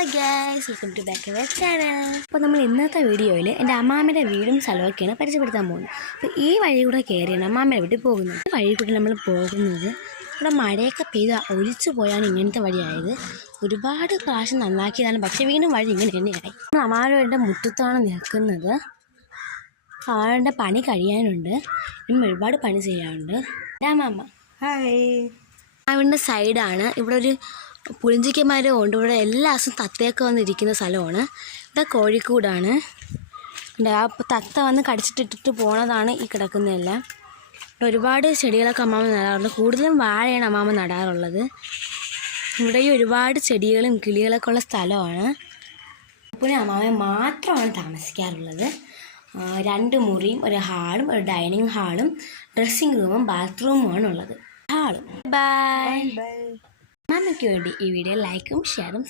Hello guys, welcome to back our channel. അപ്പോൾ നമ്മൾ ഇന്നത്തെ വീഡിയോയിൽ എൻ്റെ അമ്മാമ്മയുടെ വീടും സ്ഥലമൊക്കെയാണ് പരിചയപ്പെടുത്താൻ പോകുന്നത്. അപ്പോൾ ഈ വഴി കൂടെ കയറിയാണ് അമ്മാമ്മയുടെ വീട്ടിൽ പോകുന്നത്. ഈ വഴി കൂടെ നമ്മൾ പോകുന്നത് ഇവിടെ മഴയൊക്കെ പെയ്ത് ഒലിച്ചു പോയാണ് ഇങ്ങനത്തെ വഴിയായത്. ഒരുപാട് പ്രാവശ്യം നന്നാക്കിയതാണ്, പക്ഷേ വീണ്ടും വഴി ഇങ്ങനെ തന്നെയായി. നമ്മൾ അമ്മാമ്മയുടെ മുറ്റത്താണ് നിൽക്കുന്നത്. അവരുടെ പണി കഴിയാനുണ്ട്, ഇനി ഒരുപാട് പണി ചെയ്യാനുണ്ട്. അമ്മാമ്മ ഹായ്. അവരുടെ സൈഡാണ്. ഇവിടെ ഒരു പുളിഞ്ചിക്കന്മാരും ഉണ്ട്. ഇവിടെ എല്ലാ ദിവസവും തത്തയൊക്കെ വന്നിരിക്കുന്ന സ്ഥലമാണ്. ഇവിടെ കോഴിക്കൂടാണ്. അപ്പോൾ തത്ത വന്ന് കടിച്ചിട്ടിട്ട് പോണതാണ് ഈ കിടക്കുന്നതെല്ലാം. ഇവിടെ ഒരുപാട് ചെടികളൊക്കെ അമ്മാമ്മ നടാറുണ്ട്. കൂടുതലും വാഴയാണ് അമ്മാമ്മ നടാറുള്ളത്. ഇവിടെ ഒരുപാട് ചെടികളും കിളികളൊക്കെ ഉള്ള സ്ഥലമാണ്. പിന്നെ അമ്മാമ്മ മാത്രമാണ് താമസിക്കാറുള്ളത്. 2 മുറിയും ഒരു ഹാളും ഒരു ഡൈനിങ് ഹാളും ഡ്രസ്സിങ് റൂമും ബാത്റൂമുമാണ് ഉള്ളത്. ഹാളും. ബൈ. ബൈ. മാമയ്ക്ക് വേണ്ടി ഈ വീഡിയോ ലൈക്കും ഷെയറും